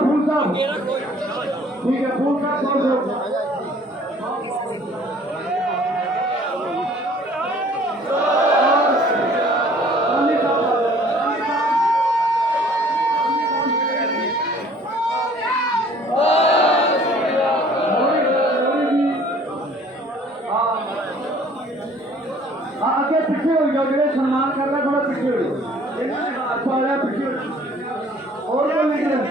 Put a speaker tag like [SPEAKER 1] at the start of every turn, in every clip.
[SPEAKER 1] ٹھیک ہے آگے پیچھے سنمان کر لو پیچھے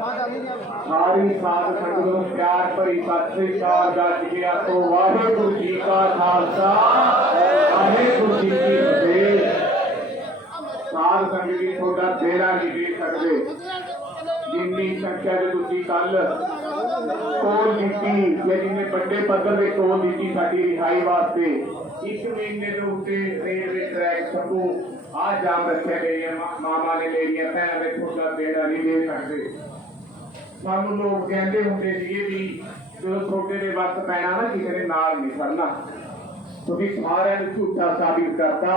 [SPEAKER 1] ساتھی ست سی سال جتیا تو واح جی کا خالص ماما بیوی وقت پا کسی نے جیت کرتا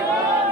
[SPEAKER 1] Спасибо!